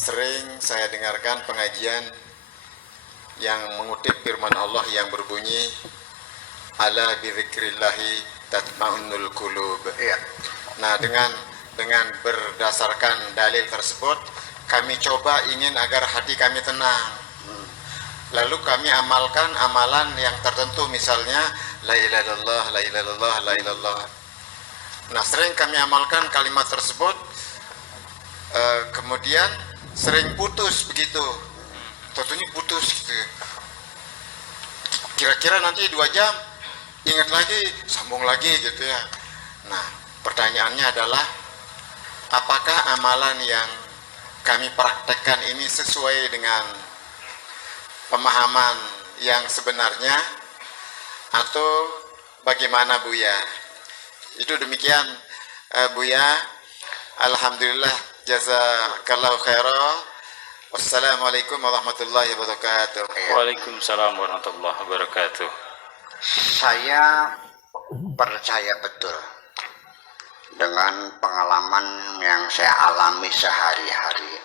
Sering saya dengarkan pengajian yang mengutip firman Allah yang berbunyi ala bidzikrillahi tatmainnul qulub. Ya. Nah, dengan berdasarkan dalil tersebut, kami coba ingin agar hati kami tenang. Lalu kami amalkan amalan yang tertentu, misalnya la ilaha illallah, la ilaha illallah, la ilaha illallah. Nah, sering kami amalkan kalimat tersebut, kemudian sering putus begitu. Tentunya putus gitu. Kira-kira nanti 2 jam ingat lagi, sambung lagi gitu ya. Nah, pertanyaannya adalah apakah amalan yang kami praktekkan ini sesuai dengan pemahaman yang sebenarnya atau bagaimana Buya? Itu demikian Buya. Alhamdulillah, jazakallahu khairan. Wassalamualaikum warahmatullahi wabarakatuh. Waalaikumsalam warahmatullahi wabarakatuh. Saya percaya betul dengan pengalaman yang saya alami sehari-hari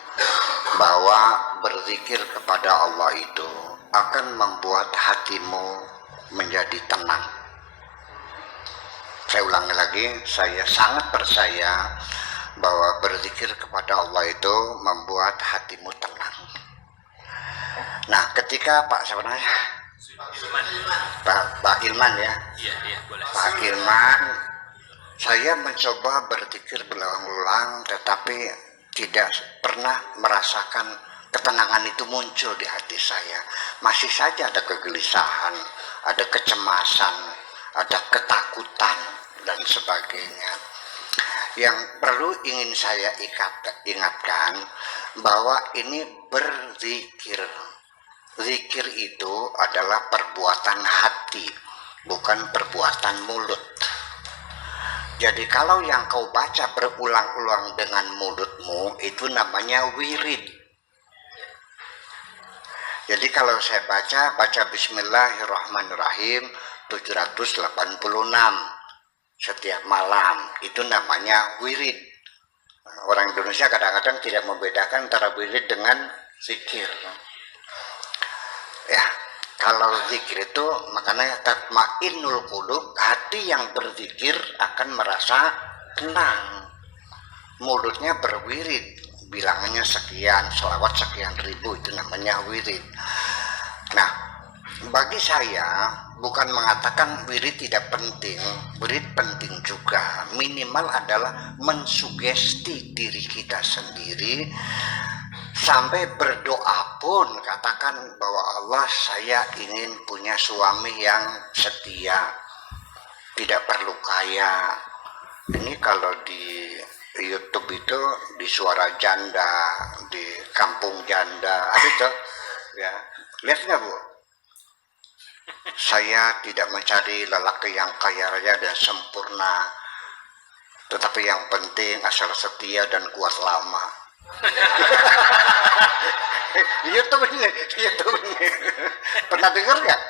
bahwa berzikir kepada Allah itu akan membuat hatimu menjadi tenang. Saya ulangi lagi, saya sangat percaya bahwa berzikir kepada Allah itu membuat hatimu tenang. Nah, ketika Pak Ilman ya, Iya, boleh. Pak Ilman, saya mencoba berzikir berulang-ulang, tetapi tidak pernah merasakan ketenangan itu muncul di hati saya. Masih saja ada kegelisahan, ada kecemasan, ada ketakutan dan sebagainya. Yang perlu ingin saya ingatkan bahwa ini berzikir. Zikir itu adalah perbuatan hati, bukan perbuatan mulut. Jadi kalau yang kau baca berulang-ulang dengan mulutmu itu namanya wirid. Jadi kalau saya baca Bismillahirrahmanirrahim 786 setiap malam, itu namanya wirid. Orang Indonesia kadang-kadang tidak membedakan antara wirid dengan zikir. Ya, kalau zikir itu makanya tatmainnul qulub, hati yang berzikir akan merasa tenang. Mulutnya berwirid, bilangannya sekian, selawat sekian ribu, itu namanya wirid. Nah, bagi saya bukan mengatakan wirid tidak penting, wirid penting juga. Minimal adalah mensugesti diri kita sendiri. Sampai berdoa pun katakan bahwa Allah, saya ingin punya suami yang setia, tidak perlu kaya. Ini kalau di YouTube itu di Suara Janda, di Kampung Janda, ada itu ya. Lihat nggak Bu? Saya tidak mencari lelaki yang kaya raya dan sempurna, tetapi yang penting asal setia dan kuat lama. YouTube ini. Pernah dengar nggak?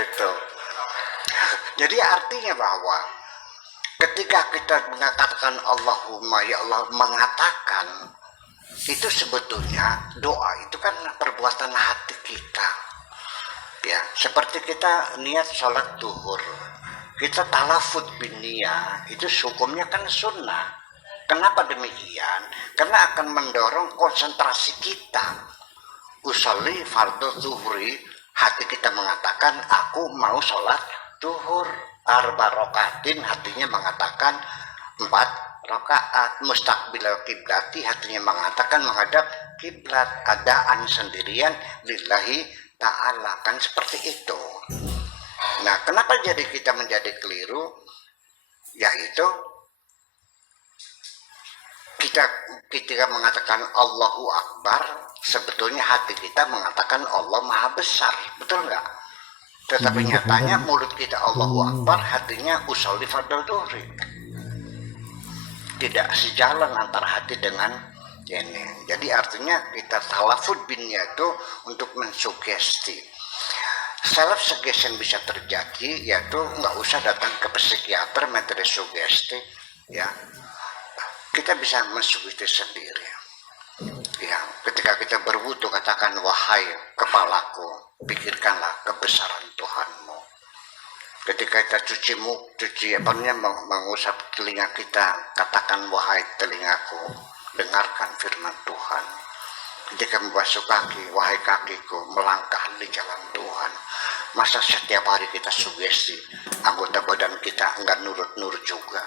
Itu. Jadi artinya bahwa ketika kita mengatakan Allahumma ya Allah, mengatakan itu sebetulnya doa itu kan perbuatan hati kita. Ya, seperti kita niat sholat duhur, kita talafut bin niyah, itu hukumnya kan sunnah. Kenapa demikian? Karena akan mendorong konsentrasi kita. Usolli fardhu zuhri, hati kita mengatakan aku mau sholat duhur. Arba rokaatin, hatinya mengatakan 4 rakaat. Mustaqbilal kiblati, hatinya mengatakan menghadap kiblat. Adaan sendirian lillahi ta'ala, kan seperti itu. Nah, kenapa jadi kita menjadi keliru? Yaitu kita ketika mengatakan Allahu Akbar, sebetulnya hati kita mengatakan Allah Maha Besar, betul nggak? Tetapi nyatanya mulut kita Allahu Akbar, hatinya usolli fardhu dhuhri. Tidak sejalan antara hati dengan ini. Jadi artinya kita talafud binnya itu untuk mensugesti. Self suggestion bisa terjadi, yaitu nggak usah datang ke psikiater, metode sugesti, ya. kita bisa mensugesti sendiri. Ya, ketika kita berwudu katakan, wahai kepalaku, pikirkanlah kebesaran Tuhanmu. Ketika kita mengusap telinga kita, katakan, wahai telingaku, dengarkan firman Tuhan. Ketika membasuh kaki, wahai kakiku, melangkah di jalan Tuhan. Masa setiap hari kita sugesti, anggota badan kita enggak nurut-nurut juga.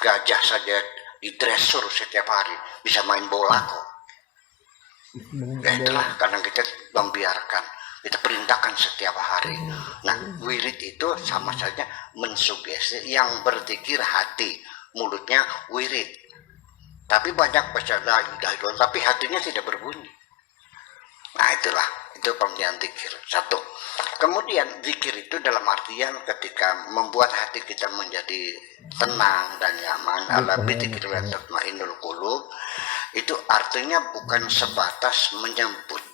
Gajah saja didresur setiap hari, bisa main bola kok. Ya itulah karena kita membiarkan, kita perintahkan setiap hari. Nah, wirid itu sama saja mensugesti, yang berzikir hati, mulutnya wirid. Tapi banyak baca la ilaha illallah, tapi hatinya tidak berbunyi. Nah itulah, itu pengertian zikir. Satu. Kemudian zikir itu dalam artian ketika membuat hati kita menjadi tenang dan nyaman, ala bidzikrillah tatmainnul qulub, itu artinya bukan sebatas menyebut,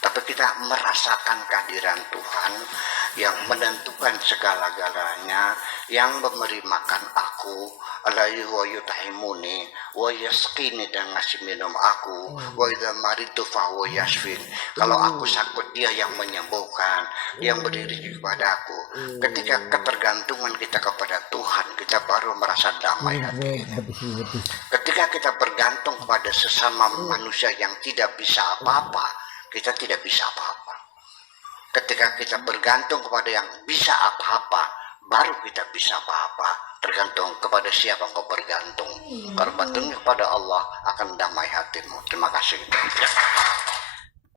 tapi kita merasakan kehadiran Tuhan yang menentukan segala-galanya, yang memberi makan aku, alaihi wa yut'imuni wa yasqini, dan ngasih minum aku, wa idza maritu fa huwa yashfin. Kalau aku sakit, dia yang menyembuhkan, dia beri rezeki kepadaku. Ketika ketergantungan kita kepada Tuhan, kita baru merasa damai hati. Ketika kita bergantung kepada sesama manusia yang tidak bisa apa-apa, kita tidak bisa apa-apa. Ketika kita bergantung kepada yang bisa apa-apa, baru kita bisa apa-apa. Tergantung kepada siapa kau bergantung. Kalau bergantung kepada Allah, akan damai hatimu. Terima kasih.